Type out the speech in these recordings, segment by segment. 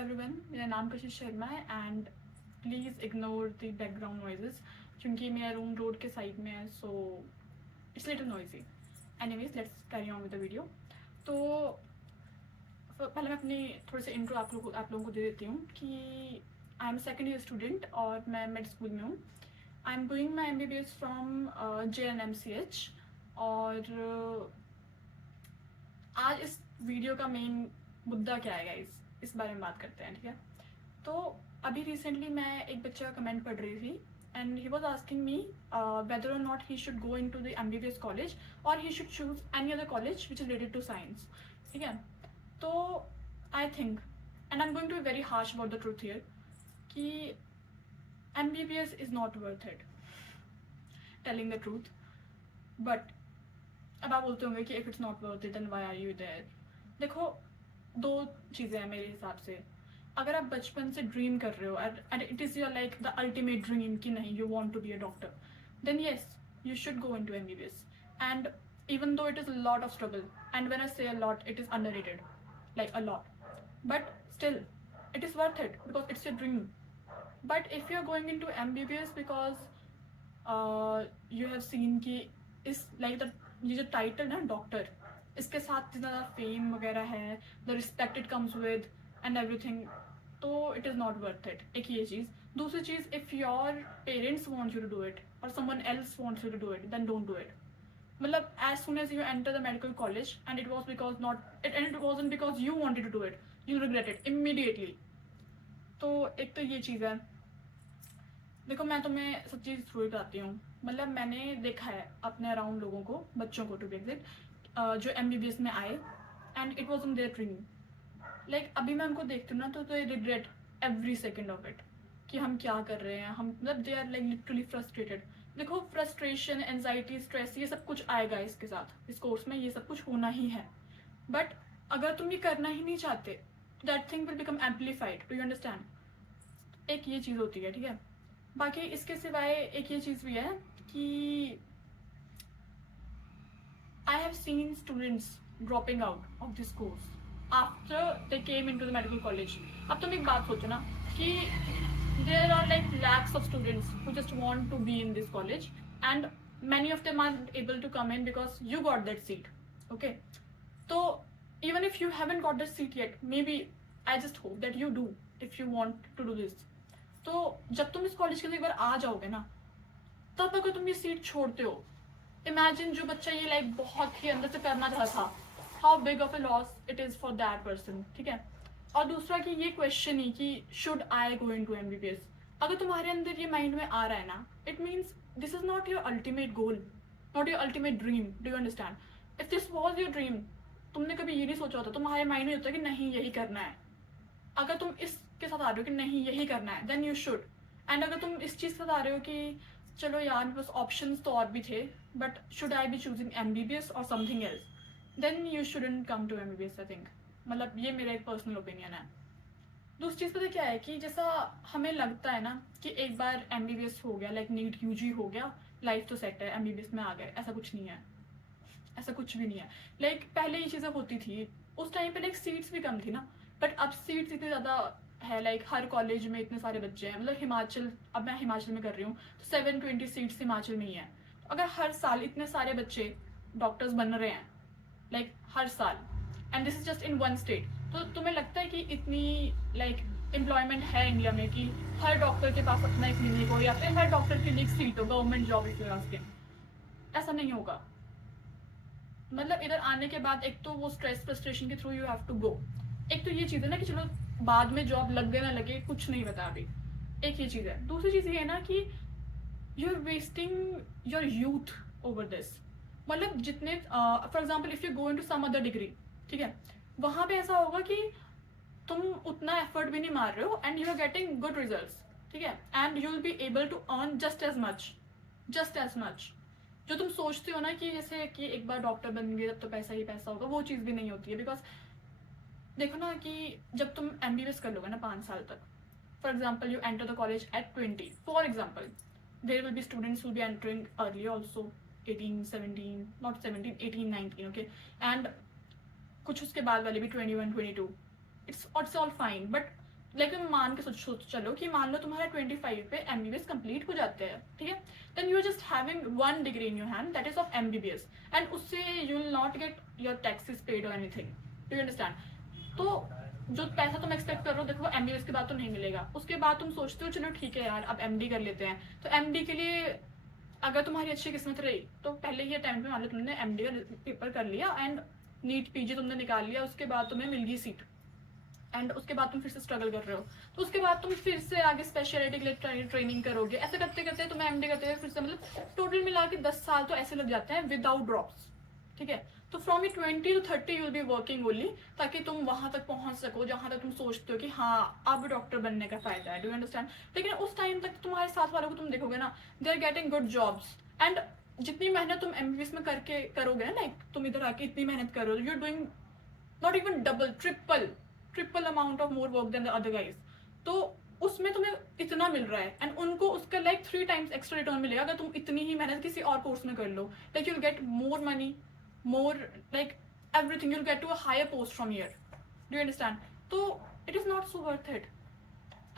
Everyone, मेरा नाम कशिश शर्मा है and please ignore the background noises क्योंकि मेरा रूम रोड के साइड में है, so it's little noisy. Anyways, let's carry on with the video. तो पहले मैं अपनी थोड़ी सी इंट्रो आप लोगों को दे देती हूँ कि I am second year student और मैं मेड स्कूल में हूँ. आई am doing my MBBS from JNMCH. और आज इस वीडियो का मेन मुद्दा क्या है गाइस, इस बारे में बात करते हैं. ठीक है, तो अभी रिसेंटली मैं एक बच्चे का कमेंट पढ़ रही थी and he was asking me whether और not he should go into the MBBS college और he should choose any other college which is related to science. ठीक है, तो I think and I am going to be very harsh about the truth here कि MBBS is not worth it, telling the truth. But अब आप बोलते होंगे कि if it's not worth it then why are you there. देखो, दो चीज़ें हैं मेरे हिसाब से. अगर आप बचपन से ड्रीम कर रहे हो and it is your like the ultimate dream कि नहीं you want to be a doctor, then yes you should go into MBBS. And even though it is a lot of struggle, and when I say a lot, it is underrated, like a lot, but still it is worth it because it's your dream. But if you're going into MBBS because you have seen कि इस like the ये जो title ना doctor, इसके साथ इतना ज़्यादा fame वगैरह है, the respect it comes with and everything, तो it is not worth it. एक ये चीज़. दूसरी चीज़, if your parents want you to do it और someone else wants you to do it, then don't do it. मतलब as soon as you enter the medical college and it was because not it and it wasn't because you wanted to do it, you regret it immediately. तो एक तो ये चीज़ है. देखो, मैं तुम्हें सब चीज़ थ्रू बताती हूँ. मतलब मैंने देखा है अपने अराउंड लोगों को, बच्चों को टू बी एग्जैक्ट, जो MBBS में आए and it was in their dream. Like अभी मैं उनको देखती हूँ ना तो they regret every second of it कि हम क्या कर रहे हैं. हम मतलब they are like literally frustrated. देखो, फ्रस्ट्रेशन, एनजाइटी, स्ट्रेस, ये सब कुछ आएगा इसके साथ, इस कोर्स में ये सब कुछ होना ही है. बट अगर तुम ये करना ही नहीं चाहते, that thing will become amplified. Do you understand? एक ये चीज़ होती है. ठीक है, बाकी इसके सिवाय एक ये चीज़ भी है कि I have seen students dropping out of this course after they came into the medical college. अब तुम एक बात सोचो ना कि there are like lakhs of students who just want to be in this college and many of them aren't able to come in because you got that seat. Okay, so even if you haven't got that seat yet, maybe I just hope that you do if you want to do this. तो जब तुम इस college के अंदर एक बार आ जाओगे ना, तब अगर तुम ये सीट छोड़ते हो, इमेजिन जो बच्चा ये लाइक बहुत ही अंदर से करना चाहता था, how big of A loss it is for that person. ठीक है, और दूसरा कि ये क्वेश्चन ही कि should I go into MBBS, अगर तुम्हारे अंदर ये माइंड में आ रहा है ना, it means this is not your ultimate goal, not your ultimate dream. Do you understand? If this was your dream, तुमने कभी ये नहीं सोचा होता, तुम्हारे माइंड में होता है कि नहीं यही करना है. अगर तुम इसके साथ आ रहे हो कि नहीं यही करना है, देन यू शुड. एंड अगर तुम इस चीज़ के साथ आ रहे हो कि चलो यार बस ऑप्शंस तो और भी थे, but should I be choosing MBBS और something else, then you shouldn't come to MBBS. I think, मतलब ये मेरा एक पर्सनल ओपिनियन है. दूसरी चीज़ पता क्या है कि जैसा हमें लगता है ना कि एक बार MBBS हो गया, लाइक नीट UG हो गया, लाइफ तो सेट है, MBBS में आ गए, ऐसा कुछ नहीं है. ऐसा कुछ भी नहीं है. लाइक पहले ये चीज़ें होती थी, उस टाइम पे लाइक सीट्स भी कम थी ना, बट अब सीट्स इतनी ज़्यादा है. लाइक हर कॉलेज में इतने सारे बच्चे हैं. मतलब हिमाचल, अब मैं हिमाचल में कर रही हूँ तो 720 सीट्स हिमाचल में ही है. अगर हर साल इतने सारे बच्चे डॉक्टर्स बन रहे हैं, लाइक हर साल, and this is just in one state, तो तुम्हें लगता है कि इतनी लाइक एम्प्लॉयमेंट है इंडिया में कि हर डॉक्टर के पास अपना एक क्लिनिक हो या फिर हर डॉक्टर के लिए एक सीट हो, government job if you asking? ऐसा नहीं होगा. मतलब इधर आने के बाद एक तो वो स्ट्रेस फ्रस्ट्रेशन के through you have to go. एक तो ये चीज़ है ना कि चलो बाद में जॉब लग गए ना लगे कुछ नहीं पता अभी, एक ये चीज़ है. दूसरी चीज़ ये है ना कि you are wasting your youth over this. मतलब जितने for example if you go into some other degree, ठीक है, वहाँ पे ऐसा होगा कि तुम उतना एफर्ट भी नहीं मार रहे हो and you are getting good results. ठीक है, and you will be able to earn just as much. जो तुम सोचते हो ना कि जैसे कि एक बार डॉक्टर बन गए तब तो पैसा ही पैसा होगा, वो चीज़ भी नहीं होती है. बिकॉज देखो ना कि जब तुम MBBS कर लोगे ना 5 साल तक, for example you enter the college at 20, for example there will be students will be entering early also, 18, 17, not 17, 18, 19. Okay, and कुछ उसके बाद वाले भी 21, 22. It's all fine. But like मान के सोच चलो कि मान लो तुम्हारा 25 पे MBBS कंप्लीट हो जाते हैं, ठीक है, then you are just having one degree in your hand that is of MBBS, and उससे you will not get your taxes paid और एनीथिंग, डू यू अंडरस्टैंड? तो जो पैसा तुम एक्सपेक्ट कर रहे हो, देखो MBBS के बाद तो नहीं मिलेगा, उसके बाद तुम सोचते हो चलो ठीक है यार अब MD कर लेते हैं, तो MD के लिए अगर तुम्हारी अच्छी किस्मत रही तो पहले ही अटेम्प्ट में मान लो तुमने MD का पेपर कर लिया एंड नीट PG तुमने निकाल लिया, उसके बाद तुम्हें मिल गई सीट, एंड उसके बाद तुम फिर से स्ट्रगल कर रहे हो, तो उसके बाद तुम फिर से आगे स्पेशलिटी के लिए ट्रेनिंग करोगे, ऐसे करते करते तुम्हें MD करते हुए फिर से मतलब टोटल मिला के 10 साल तो ऐसे लग जाते हैं विदाउट ड्रॉप्स, ठीक है? तो from 20 to 30 you will be working only, ताकि तुम वहां तक पहुंच सको जहां तक तुम सोचते हो कि हाँ अब डॉक्टर बनने का फायदा है, डू यू अंडरस्टैंड? लेकिन उस टाइम तक तुम्हारे साथ वालों को तुम देखोगे ना, they are getting good jobs, and जितनी मेहनत तुम MBBS में करके करोगे ना, लाइक तुम इधर आके इतनी मेहनत करो, you are doing not even double triple amount of more work than the other guys, तो उसमें तुम्हें इतना मिल रहा है एंड उनको उसका लाइक 3 times एक्स्ट्रा रिटर्न मिलेगा अगर तुम इतनी ही मेहनत किसी और कोर्स में कर लो, like you will get more money, more like everything, you'll get to a higher post from here, do you understand? तो it is not so worth it.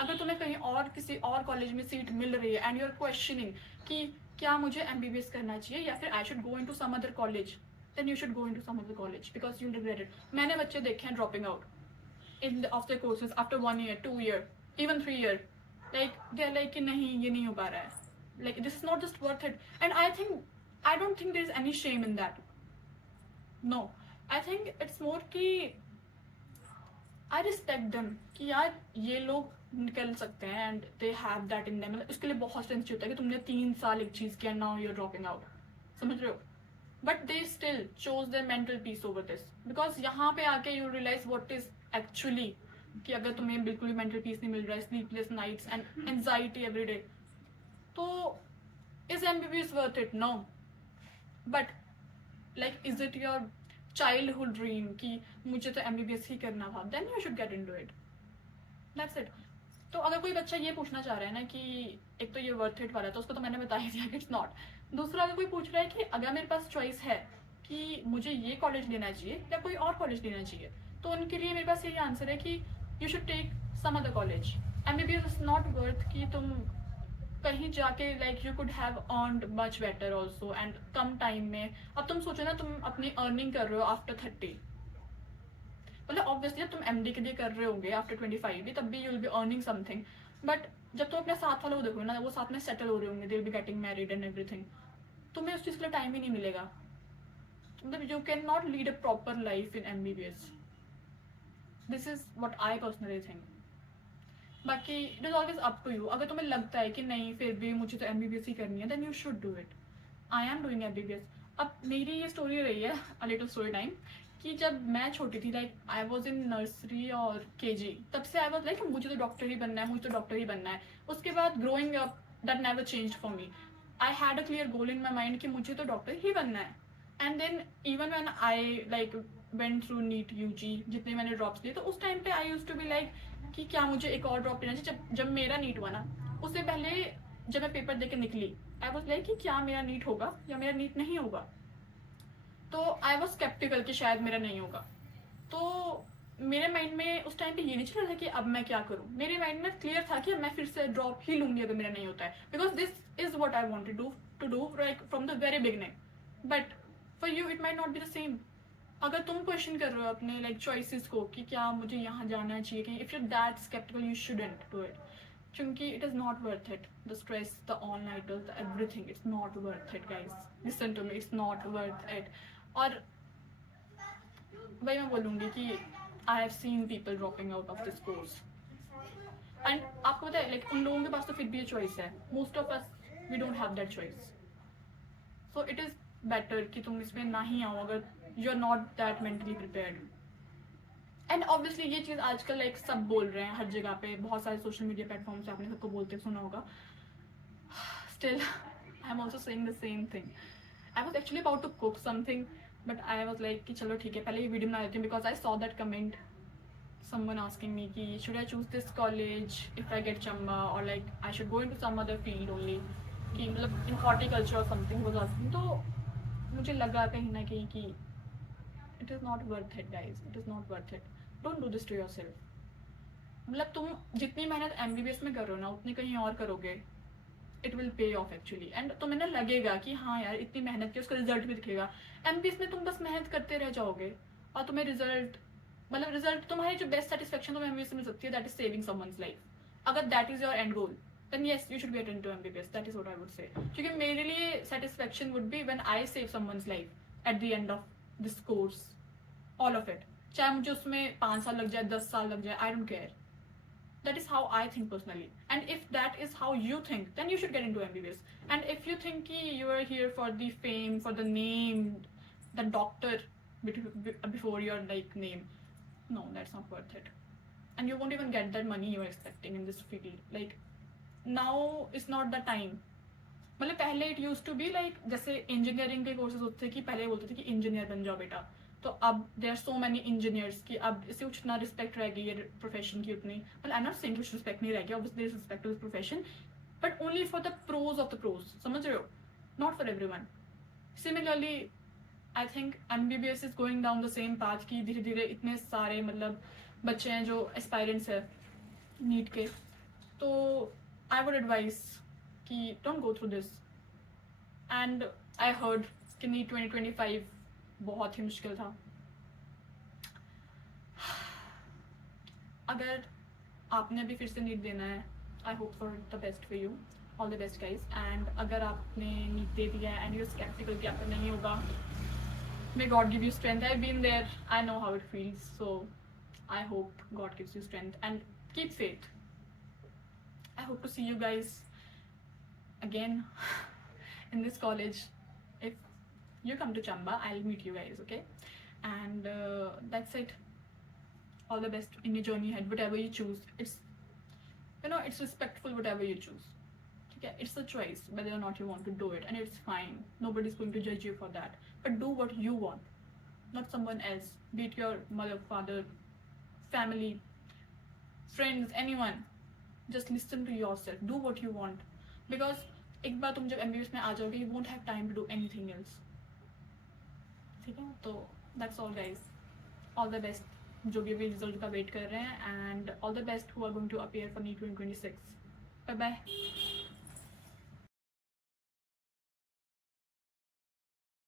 अगर तुम्हें कहीं और किसी और कॉलेज में सीट मिल रही है एंड यू आर क्वेश्चनिंग कि क्या मुझे MBBS करना चाहिए या फिर I should go into some other college, then you should go into some other college because you regret it. मैंने बच्चे देखे हैं dropping out in of the courses after 1 year 2 year even 3 year, like they are like कि नहीं ये नहीं हो पा रहा है, like this is not just worth it, and I don't think there is any shame in that, no, I think it's more कि I respect them कि यार ये लोग निकल सकते हैं and they have that in them, मतलब उसके लिए बहुत स्ट्रेंथ चाहिए होता है कि तुमने 3 साल एक चीज़ किया, now you are dropping out, समझ रहे हो? But they still chose their mental peace over this, because यहाँ पे आके you realise what is actually, कि अगर तुम्हें बिल्कुल भी मेंटल पीस नहीं मिल रहा है, sleepless nights and anxiety every day, तो is MBBS worth it? No. But like is it your childhood dream कि मुझे तो MBBS ही करना था, then you should get into it, that's it. तो अगर कोई बच्चा ये पूछना चाह रहा है ना कि एक तो ये वर्थ इट वाला, तो उसको तो मैंने बता ही दिया कि इट्स नॉट. दूसरा, अगर कोई पूछ रहा है कि अगर मेरे पास चॉइस है कि मुझे ये कॉलेज लेना चाहिए या कोई और कॉलेज लेना चाहिए, तो उनके लिए मेरे पास यही आंसर है कि you should take some other college. MBBS is not worth कि तुम कहीं जाके like you could have earned much better also and कम टाइम में. अब तुम सोचो ना, तुम अपनी अर्निंग कर रहे हो आफ्टर 30, मतलब ऑब्वियसली तुम MD के लिए कर रहे होंगे आफ्टर 25 भी, तब भी you will be earning something, but जब तुम अपने साथ वालों को देखो ना, वो साथ में सेटल हो रहे होंगे, they will be getting married and everything, तुम्हें उस चीज़ के लिए टाइम ही नहीं मिलेगा, मतलब you can not lead a proper life in MBBS. This is what I personally think. बाकी it is always up to you. अगर तुम्हें लगता है कि नहीं फिर भी मुझे तो MBBS ही करनी है, then you should do it. I am doing MBBS. अब मेरी ये स्टोरी रही है, अ लिटिल स्टोरी टाइम, कि जब मैं छोटी थी, like I was in nursery और KG, तब से आई वॉज लाइक मुझे तो डॉक्टर ही बनना है, मुझे तो डॉक्टर ही बनना है. उसके बाद growing up that never changed for me. I had a clear goal in my mind कि मुझे तो डॉक्टर ही बनना है. And then even when I like went through NEET UG, जितने मैंने ड्रॉप्स लिए, तो उस टाइम पे I used to be like कि क्या मुझे एक और ड्रॉप लेना चाहिए. जब मेरा नीट हुआ ना, उससे पहले जब मैं पेपर दे के निकली, आई वॉज लाइक कि क्या मेरा नीट होगा या मेरा नीट नहीं होगा. तो आई वॉज स्केप्टिकल कि शायद मेरा नहीं होगा. तो मेरे माइंड में उस टाइम पे ये नहीं चल रहा था कि अब मैं क्या करूँ. मेरे माइंड में क्लियर था कि अब मैं फिर से ड्रॉप ही लूंगी अगर मेरा नहीं होता है, because this is what I wanted to do like from the very beginning. But for you it might not be the same. अगर तुम क्वेश्चन कर रहे हो अपने लाइक चॉइसेस को कि क्या मुझे यहाँ जाना चाहिए, कि if you that sceptical you shouldn't do it, क्योंकि it is not worth it. The stress, the all nighters, the everything, it's not worth it guys. Listen to me, it's not worth it. और वही मैं बोलूँगी कि I have seen people dropping out of this course, and आपको पता है like उन लोगों के पास तो फिर भी ये चॉइस है. Most of us we don't have that choice. So it is better कि तुम इसमें ना ही आओ अगर you are not that mentally prepared. And obviously ये चीज़ आजकल लाइक सब बोल रहे हैं हर जगह पे, बहुत सारे सोशल मीडिया प्लेटफॉर्म्स आपने सबको बोलते सुना होगा. Still I am also saying the same thing. I was actually about to cook something, but I was like कि चलो ठीक है पहले ये वीडियो बना देती हूँ, because I saw that comment someone asking me कि should I choose this college if I get Chamba, or like I should go into some other field only, कि मतलब in horticulture or something was asking. तो मुझे लगा कहीं ना कहीं कि it is not worth it guys, it is not worth it. Don't do this to yourself. मतलब तुम जितनी मेहनत MBBS में कर रहे हो ना उतनी कहीं और करोगे, it will pay of actually, and तुम्हें ना लगेगा कि हाँ यार इतनी मेहनत की उसका रिजल्ट भी दिखेगा। MBBS में तुम बस मेहनत करते रह जाओगे और तुम्हें रिजल्ट, मतलब रिजल्ट तुम्हारी जो बेस्ट सेटिस्फेक्शन तुम्हें MBBS से मिल सकती है, that is saving someone's life. अगर that is your end goal then yes you should get into MBBS, that is what I would say। क्योंकि मेरे लिए satisfaction would be when I save someone's life at the end of this course, all of it, चाहे मुझे उसमें 5 साल लग जाए 10 साल लग जाए, I don't care। That is how I think personally, and if that is how you think then you should get into MBBS। And if you think you are here for the fame, for the name, the doctor before your like name, no, that's not worth it, and you won't even get that money you are expecting in this field। Like now is not the time। मतलब पहले it use to be like जैसे engineering के courses होते थे कि पहले बोलते थे कि इंजीनियर बन जाओ बेटा, तो अब there are so many engineers कि अब इससे उतना रिस्पेक्ट रह गई है प्रोफेशन की उतनी, मतलब आई एम नॉट सेइंग कुछ रिस्पेक्ट नहीं रह गया, obviously there is respect to this profession, but only for the pros of the pros, समझ रहे हो, not for everyone. Similarly I think MBBS is going down the same path कि धीरे धीरे इतने सारे मतलब बच्चे हैं जो एस्पायरेंट्स है नीट के, तो आई वुड एडवाइस कि don't go through this. And I heard कि नीट 2025 बहुत ही मुश्किल था। अगर आपने भी फिर से नीट देना है, I hope for the best for you, all the best guys. And अगर आपने नीट दे दिया है एंड यू स्केप्टिकल कि आपका नहीं होगा, may God give you strength, I been there, I know how it feels, so I hope God gives you strength and keep faith. I hope to see you guys again in this college. If you come to Chamba, I'll meet you guys, okay? And that's it. All the best in your journey ahead, whatever you choose. It's, you know, it's respectful whatever you choose. Okay? It's a choice whether or not you want to do it, and it's fine. Nobody's going to judge you for that. But do what you want, not someone else. Be it your mother, father, family, friends, anyone. Just listen to yourself, do what you want, because एक बार तुम जब MBBS में आ जाओगे you won't have time to do anything else। ठीक है, तो that's all guys, all the best जो भी रिजल्ट का वेट कर रहे हैं, and all the best who are going to appear for NEET 2026। bye bye।